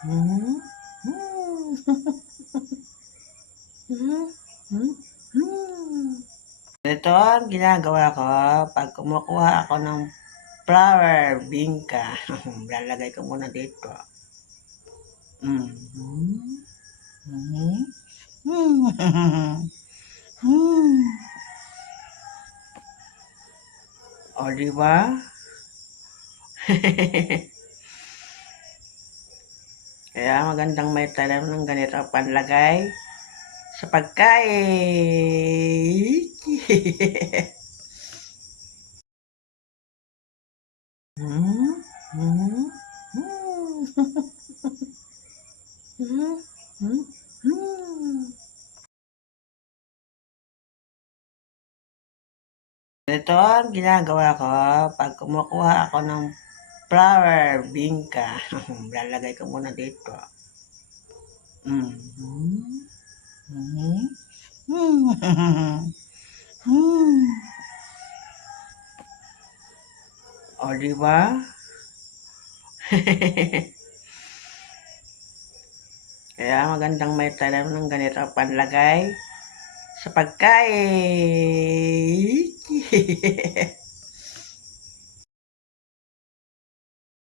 Hmm. Hmm. Hmm. Hmm. Hmm. Ito ang ginagawa ko pag kumukuha ako ng flower bingka. Lalagay ko muna dito. Mm. Mm. Mm. Mm. O, diba? Kaya magandang may tanim ng ganito panlagay sa pagkain. Hmm. Hmm. Hmm. Hmm. Hmm. Hmm. Ito ang ginagawa ko pag kumukuha ako ng flower bingka. Lalagay ko muna dito. Mm. Mm. Mm. Mm. O, diba? Kaya magandang may tanim ng ganito panlagay sa pagkain.